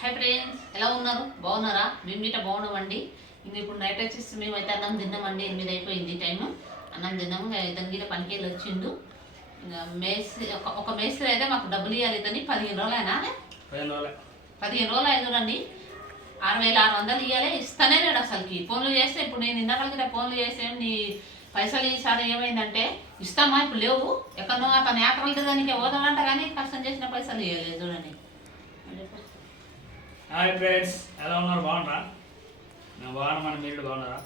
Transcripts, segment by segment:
Hi friends, ఎలా ఉన్నారు? బాగున్నారా? మేము గిట్ట బాగున్నామండి. ఇంక ఇప్పుడు నైట్ వచ్చేసి మేమైతే అన్నం తిన్నామండి. 8 అయిపోయింది టైము. అన్నం తిన్నాము. ఇతను గిట్ట పనికి వెళ్ళి వచ్చిండు. ఇంకా మేస్త్రి ఒక మేస్త్రి అయితే మాకు డబ్బులు ఇవ్వాలి. ఇతని 15 రోజులు అయినా 15 రోజులు అయిందండి. 6,600 ఇవ్వాలి. ఇస్తానే లేడు అసలుకి. ఫోన్లు చేస్తే ఇప్పుడు నేను ఇందాక ఫోన్లు చేస్తే నీ పైసలు ఈసారి ఏమైందంటే ఇస్తామా ఇప్పుడు లేవు, ఎక్కడో అతను యాత్రలు తిరగడానికి పోదామంట కానీ కష్టం చేసిన పైసలు ఇవ్వలేదు. చూడండి. హాయ్ ఫ్రెండ్స్, ఎలా ఉన్నారు? బాగున్నారా? నేను బాగున్నా. మన మీరు బాగున్నారా?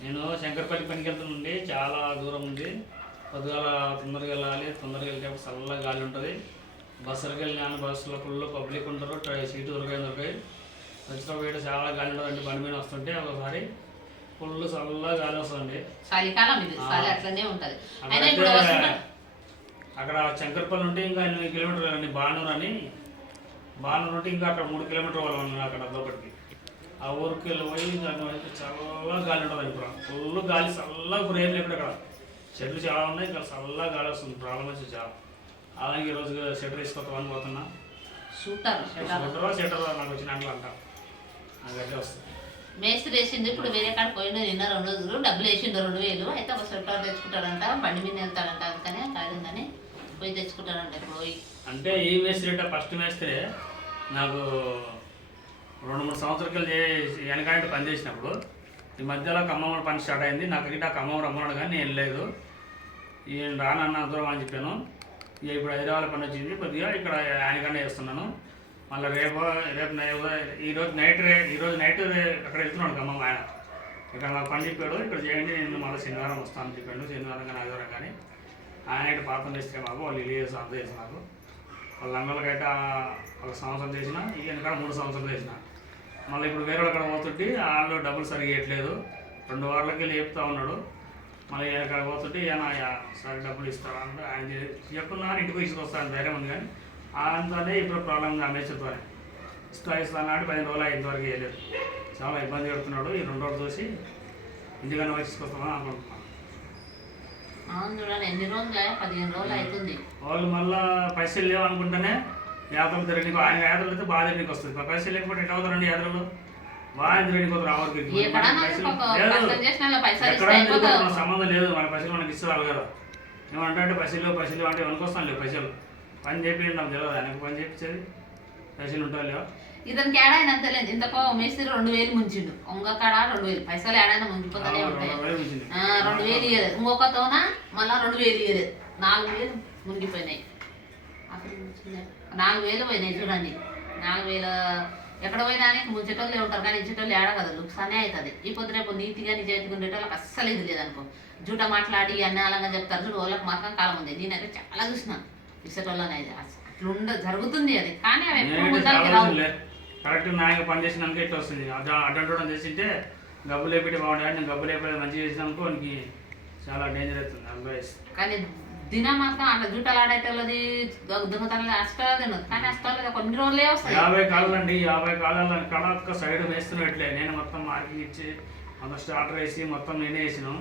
నేను శంకరపల్లి పనికి వెళ్తుండే, చాలా దూరం ఉంది. పొద్దుగాల తొందరగా వెళ్ళాలి. తొందరగా వెళ్ళేటప్పుడు చల్లగా గాలి ఉంటుంది. బస్సులకు వెళ్ళిన బస్సులో ఫుల్ పబ్లిక్ ఉంటారు. సీటు దొరికాయి. వచ్చిన వేట చాలా గాలి ఉంటుంది. బండి మీద వస్తుంటే ఒకసారి ఫుల్ చల్లగా గాలి వస్తుంది. చలికాలం ఇది, చలి అట్లనే ఉంటుంది. అక్కడ శంకరపల్లి ఉంటే ఇంకా 8 కిలోమీటర్లు అండి. బానూరు నుండి ఇంకా అక్కడ 3 కిలోమీటర్ వాళ్ళు ఉన్నారు. అక్కడ లోపలికి ఆ ఊరికి వెళ్ళి పోయి దాని చల్లగా గాలి ఉంటుంది. ఇప్పుడు ఫుల్ గాలి చల్లగా ఇప్పుడు ఏం లేకుండా అక్కడ చెట్లు చాలా ఉన్నాయి. ఇక్కడ చల్లగా గాలి వస్తుంది. ప్రాబ్లం వచ్చి చాలా. అలాగే ఈరోజు షెటర్ వేసుకొస్తామని పోతున్నా. షెటర్ నాకు వచ్చిన అంటలు అంట నాకు అట్లే వస్తుంది. మేస్త్రి వేసింది. ఇప్పుడు వేరే కాడ పోయిండు. నిన్న 2 రోజులు డబ్బులు వేసిండు 2,000. అయితే ఒక స్వెటర్ తెచ్చుకుంటాడంట. బండి మీద వెళ్తాడంట. అందుకనే కాదుందని పోయి తెచ్చుకుంటాడంట. ఇప్పుడు పోయి అంటే ఈ మేస్త్రి అంటే ఫస్ట్ మేస్త్రి నాకు 2-3 సంవత్సరాలు వెనకాలంటే పని చేసినప్పుడు ఈ మధ్యలో ఖమ్మంలో పని స్టార్ట్ అయింది. నాకు గిట్ట ఖమ్మం రమ్మన్నాడు కానీ నేను వెళ్ళలేదు. ఈయన రానన్న దూరం అని చెప్పాను. ఇక ఇప్పుడు హైదరాబాద్ పని వచ్చింది. కొద్దిగా ఇక్కడ ఆయనకన్నా చేస్తున్నాను. మళ్ళీ రేపు ఈరోజు నైట్ అక్కడ వెళ్తున్నాడు ఖమ్మం. ఆయన ఇక్కడ నాకు పని చెప్పాడు. ఇక్కడ చేయండి, నేను మళ్ళీ శనివారం వస్తానని చెప్పాడు. శనివారం కానీ ఆదివారం కానీ ఆయన అయితే పాపం చేస్తే మాకు వాళ్ళు ఇల్లు చేసి అంత చేసి నాకు వాళ్ళ లంగలకైతే 1 సంవత్సరం చేసిన, ఈయన కాడ 3 సంవత్సరాలు చేసిన. మళ్ళీ ఇప్పుడు వేరే అక్కడ పోతుంటే వాళ్ళు డబ్బులు సరిగ్గా ఇవ్వట్లేదు. 2 వారాలకి వెళ్ళి చెప్తా ఉన్నాడు. మళ్ళీ ఈయన కాడ పోతుంటే ఈయన సరే డబ్బులు ఇస్తాడు అంటే ఆయన చెప్పుకున్నా ఇంటికి తీసుకొస్తాను ధైర్యం ఉంది. కానీ ఆయనతోనే ఇప్పుడు ప్రాబ్లం అమ్మేసేతోనే ఇస్తాను అంటే 15 రోజులు ఇంతవరకు వేయలేదు. చాలా ఇబ్బంది పెడుతున్నాడు. ఈ 2 రోజులు చూసి ఇంటికన్నా వచ్చి తీసుకొస్తామని అనుకుంటున్నాను. చూడండి, ఎన్ని రోజులు 15 రోజులు అవుతుంది. వాళ్ళు మళ్ళీ పైసలు లేవు అనుకుంటేనే యాత్రలు తిరగడానికి, ఆయన యాత్రలు అయితే బాగా తిరగడానికి వస్తుంది. పైసలు లేకపోతే ఎట్లా అవుతారండి యాత్రలు? బాగా తిరగడానికి వస్తారు. ఆవిడకి ఎక్కడ సంబంధం లేదు. మన పైసలు మనకి ఇస్తారు కదా. ఏమంటే పైసలు అంటే వస్తాను లేవు పైసలు. పని చెప్పి నాకు తెలియదు. ఆయనకు పని చేయించేది పైసలు ఉంటాయి లేవా? ఇతనికి ఏడాయినా తెలియదు. ఇంతకో మేస్త్రి 2,000 ముంచిండు. ఇంకొకడ 2,000 పైసలు ఏడాయినా ముంచిపోతానే ఉంటాయి. 2,000 ఇవ్వలేదు. ఇంకొకతోన మళ్ళీ 2,000 ఇవ్వలేదు. 4,000 మునిగిపోయినాయి. అక్కడ 4,000 పోయినాయి. చూడండి, 4,000 ఎక్కడ పోయినా ముంచేటోళ్ళే ఉంటారు కానీ ఇచ్చేటోళ్ళు ఏడా కదా. లుక్సానే అవుతుంది. ఈ పొద్దు రేపు నీతిగా నిజాయితీగా ఉండేటోళ్ళకి అస్సలు ఇది లేదనుకో. జూట మాట్లాడి అన్నాలంగా చెప్తారు. చూడు, వాళ్ళకి మాత్రం కాలం ఉంది. నేనైతే చాలా చూసిన ఇచ్చేటోళ్ళని. అయితే అట్లా జరుగుతుంది అది. కానీ అవి ఎప్పుడు ముందరికి రావు. కరెక్ట్ నాయకు పని చేసినాక ఇట్లా వస్తుంది. అడ్డంటోడం చేసింటే గబ్బులు లేపితే బాగుంటుంది. నేను గబ్బులు లేకపోతే మంచిగా చేసినానుకో నీకు చాలా డేంజర్ అవుతుంది. అడ్వైస్ కానీ దినం మాత్రం అట్లా జూటలు ఆడేటోళ్ళది దొంగతనాలు అష్టాలు తినదు. కానీ అష్టాలు కొన్ని రోజులే వస్తాయి. 50 కాళ్ళు అండి. 50 కాళ్ళ కడక్క సైడ్ వేస్తున్నట్లే నేను మొత్తం మార్కింగ్ ఇచ్చి మొత్తం స్టార్టర్ వేసి మొత్తం నేనే వేసినాం.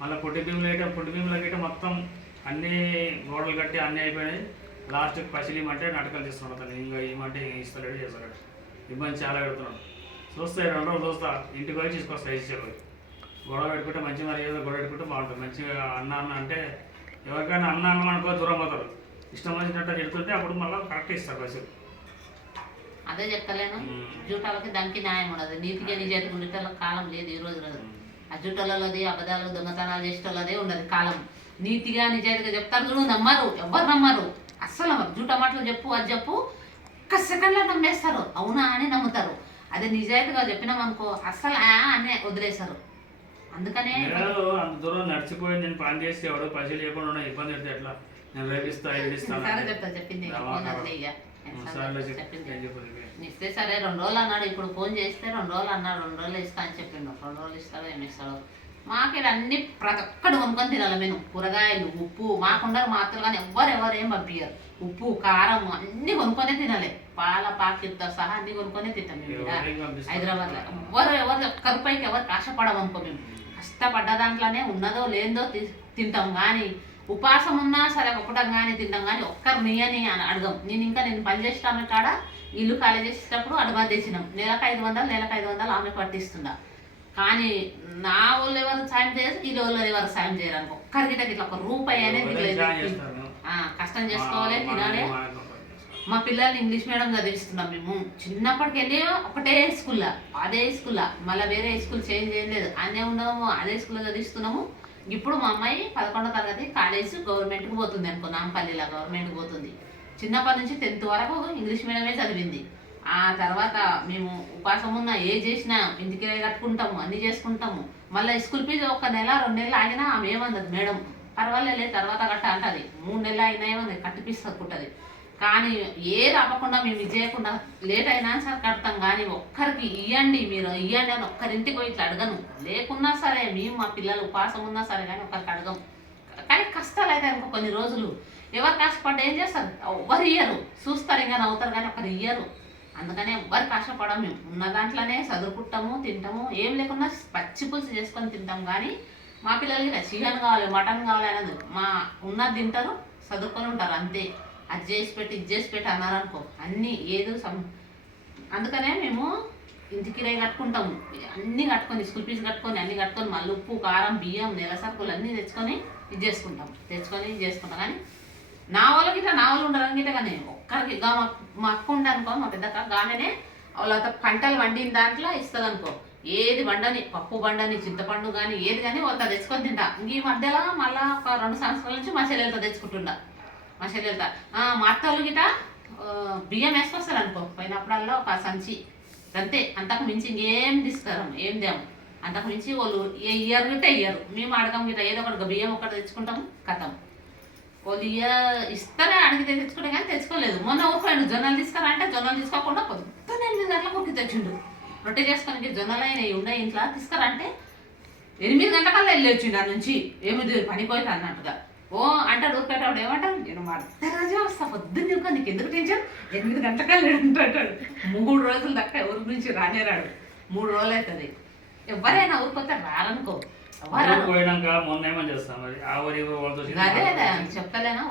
మళ్ళీ పుట్టి భీములు గట్ట మొత్తం అన్నీ గోడలు కట్టి అన్నీ అయిపోయినాయి. లాస్ట్కి పసిలి ఇమ్మంటే నాటకాలు తీస్తున్నాడు. అతను ఇంకా ఇమ్మంటే ఇస్తలేడు, చేస్తాడు. ఇబ్బంది చాలా పెడుతున్నాడు. చూస్తే 2 రోజులు చూస్తా, ఇంటికి పోయి తీసుకొస్తా. ఇచ్చేపోయి గొడవ పెట్టుకుంటే మంచి మరి ఏదో గొడవ పెట్టుకుంటే బాగుంటుంది. మంచిగా అన్న అంటే ఎవరికైనా అన్నం అనుకో దూరం పోతారు. ఇష్టం వచ్చినట్టు చెడుతుంటే అప్పుడు మళ్ళీ కరెక్ట్ ఇస్తారు పైసలు. అదే చెప్తలేను. జూటాలకి దానికి న్యాయం ఉండదు. నీతిగా నిజాయితీ ఉండేటోళ్ళకి కాలం లేదు ఈ రోజు. ఆ జూటాలది అబద్ధాలు దొంగతనాలు చేసేటోళ్ళదే ఉండదు కాలం. నీతిగా నిజాయితీగా చెప్తారు చూడు, నమ్మరు. ఎవ్వరు నమ్మరు అస్సలు. జూట మాటలు చెప్పు, అది చెప్పు, 1 సెకండ్లో నమ్మేస్తారు. అవునా అని నమ్ముతారు. అదే నిజాయితీగా చెప్పినామనుకో అస్సలు అనే వదిలేశారు. అందుకనే అంత దూరం నడిచిపోయి నేను పని చేస్తే ఎవడో పైసలు లేకుండా ఇబ్బంది పెడితే ఎట్లా? నేను రేపిస్తా చెప్పింది ఇస్తే సరే 2 రోజులు అన్నాడు. ఇప్పుడు ఫోన్ చేస్తే 2 రోజులు అన్నాడు. 2 రోజులు ఇస్తా అని చెప్పిండు. 2 రోజులు ఇస్తాడో ఏమి ఇస్తాడో. మాకు అన్ని ప్రతి ఒక్కటి కొనుక్కొని తినాలి. మేము కూరగాయలు, ఉప్పు మాకుండరు మాత్రం కానీ ఎవరు ఏం పంపించారు. ఉప్పు కారం అన్ని కొనుక్కొనే తినాలి. పాల పాకెట్తో సహా అన్ని కొనుక్కొనే తింటాం మేము హైదరాబాద్లో. ఎవరు ఒక్క రూపాయికి ఎవరికి ఆశపడమనుకో. మేము కష్టపడ్డ దాంట్లోనే ఉన్నదో లేదో తింటాం. కానీ ఉపాసం ఉన్నా సరే ఒక్కటం కానీ తింటాం కానీ ఒక్కరు నీయని అని అడగం. నేను పని చేస్తాను కాడ ఇల్లు ఖాళీ చేసేటప్పుడు అడగా తెచ్చినాం. నెలకు 500 ఆమె పట్టిస్తుందా. కానీ నా వాళ్ళు ఎవరు సాయం చేయరు, వీళ్ళ వాళ్ళు ఎవరు సాయం చేయరు అనుకో. ఒక్కరికి ఇట్లా ఒక రూపాయి అనేది లేదు. కష్టం చేసుకోవాలి, తినాలి. మా పిల్లల్ని ఇంగ్లీష్ మీడియం చదివిస్తున్నాం మేము. చిన్నప్పటికెళ్ళి ఒకటే స్కూల్లో, అదే స్కూల్లో, మళ్ళీ వేరే స్కూల్ చేంజ్ చేయలేదు. అనే ఉన్నాము, అదే స్కూల్లో చదివిస్తున్నాము. ఇప్పుడు మా అమ్మాయి 11వ తరగతి కాలేజ్ గవర్నమెంట్కి పోతుంది అనుకో. నాంపల్లిలో గవర్నమెంట్కి పోతుంది. చిన్నప్పటి నుంచి 10th వరకు ఇంగ్లీష్ మీడియమే చదివింది. ఆ తర్వాత మేము ఉపాసం ఉన్న ఏ చేసినా ఇంటికి కట్టుకుంటాము, అన్నీ చేసుకుంటాము. మళ్ళీ స్కూల్ ఫీజు 1 నెల 2 నెలలు ఆగినా ఆమె ఏమందది, మేడం పర్వాలేదు తర్వాత కట్ట అంటది. 3 నెలలు అయినా ఏమంది కట్టిపిస్తుంది. కానీ ఏ రాకుండా మేము ఇది చేయకుండా లేట్ అయినా సరే కడతాం. కానీ ఒక్కరికి ఇవ్వండి, మీరు ఇవ్వండి అని ఒక్కరింటికి పోయి ఇట్లా అడగను. లేకున్నా సరే మేము మా పిల్లలు ఉపాసం ఉన్నా సరే కానీ ఒక్కరికి అడగం. కానీ కష్టాలు అయితే అనుకో కొన్ని రోజులు ఎవరు కష్టపడ్డా ఏం చేస్తారు, ఎవరు ఇయ్యరు. చూస్తారు ఇంకా నవ్వుతారు కానీ ఒకరు ఇయ్యరు. అందుకనే ఎవ్వరు కష్టపడము. మేము ఉన్న దాంట్లోనే చదువుకుంటాము, తింటాము. ఏం లేకుండా పచ్చి పులుసు చేసుకొని తింటాం. కానీ మా పిల్లలకి చికెన్ కావాలి, మటన్ కావాలి అనేది మా ఉన్నది తింటారు, చదువుకొని ఉంటారు అంతే. అది చేసి పెట్టి ఇది చేసి పెట్టి అన్నారనుకో అన్నీ ఏదో అందుకనే మేము ఇంటికి కట్టుకుంటాము. అన్నీ కట్టుకొని స్కూల్ ఫీజు కట్టుకొని అన్నీ కట్టుకొని మళ్ళీ ఉప్పు కారం బియ్యం నెల సరుకులు అన్నీ తెచ్చుకొని ఇది చేసుకుంటాం. కానీ నా వాళ్ళకి ఇట్లా నా వాళ్ళు ఉండడానికి ఇట్లా కానీ ఒక్కరికి మా అక్క ఉండనుకో, మా పెద్దక్క గానే వాళ్ళ పంటలు వండిన దాంట్లో ఇస్తుంది అనుకో. ఏది వండని, పప్పు వండని, చింతపండు కానీ ఏది కానీ వాళ్ళతో తెచ్చుకొని తింటా. ఈ మధ్యలో మళ్ళీ ఒక 2 సంవత్సరాల నుంచి మా చెల్లెలతో తెచ్చుకుంటుండా. మా చెల్లెలతో మా అత్త వాళ్ళు గిట బియ్యం వేసుకొస్తారు అనుకో. పోయినప్పుడల్లా ఒక సంచి అంతే, అంతకు మించి ఇంకేం తీసుకురాము, ఏం తేము. అంతకు మించి వాళ్ళు ఇయ్యరు గిట్ట ఇయ్యరు. మేము అడగం గిట్ట ఏదో ఒకటి బియ్యం ఒకటి తెచ్చుకుంటాము కథం. వాళ్ళు ఇస్తారే అడిగితే తెచ్చుకుంటే కానీ తెచ్చుకోలేదు. మొన్న ఊరిపోయాడు జొన్నలు తీసుకురా అంటే జొన్నలు తీసుకోకుండా 8 గంటలకు ఉరికి తెచ్చిండు. రొట్టె చేసుకోనికి జొన్నలు అయినాయి ఉన్నాయి ఇంట్లో తీసుకురా అంటే 8 గంటలకల్లా వెళ్ళి వచ్చిండు. ఆ నుంచి ఏమి పనిపోయి అన్నట్టుగా ఓ అంటాడు. ఊరికేటాడు ఏమంటాడు, నేను మధ్యరాజే వస్తా పొద్దున్న నీకు ఎందుకు టెన్షన్, 8 గంటలకల్లా అంటాడు. 3 రోజులు దక్క ఊరి నుంచి రానేరాడు. 3 రోజులు అవుతుంది. ఎవరైనా ఊరికొస్తే రారనుకో. చెప్తలేనా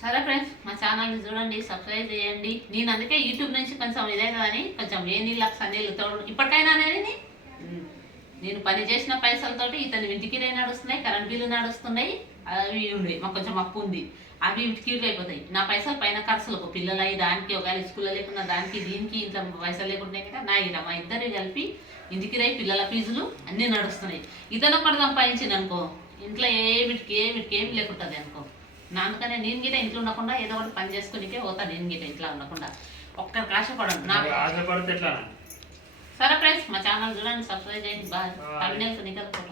సరే ఫ్రెండ్స్, మా ఛానల్ని చూడండి, సబ్స్క్రైబ్ చేయండి. నేను అందుకే యూట్యూబ్ నుంచి కొంచెం ఇదైతుందని కొంచెం ఏ నీళ్ళకి సన్నీళ్ళు తోడు ఇప్పటికైనా అనేది నేను పని చేసిన పైసలతోటి ఇతని ఇంటికి నడుస్తున్నాయి, కరెంట్ బిల్లు నడుస్తున్నాయి. అవి ఉండే మాకు కొంచెం అప్పు ఉంది, అవి ఇంటికి అయిపోతాయి. నా పైసలు పైన ఖర్చులకు పిల్లలు అయ్యి దానికి ఒకవేళ స్కూల్లో లేకుండా దానికి దీనికి ఇంట్లో పైసలు లేకుండా కదా నా ఇలా మా ఇద్దరు కలిపి ఇంటికి రాయి పిల్లల ఫీజులు అన్నీ నడుస్తున్నాయి. ఇతను ఒకటి సంపాదించింది అనుకో ఇంట్లో ఏమి లేకుంటుంది అనుకో. నా అందుకనే నేను గిట ఇంట్లో ఉండకుండా ఏదో ఒకటి పని చేసుకునికే పోతా. నేను గిట ఇంట్లో ఉండకుండా ఒక్కరికి ఆశపడను. నాకు సరే ఫ్రెండ్స్, మా ఛానల్ చూడండి, సబ్స్క్రైబ్ చేయండి. బాయ్. తమిళ ఫోటో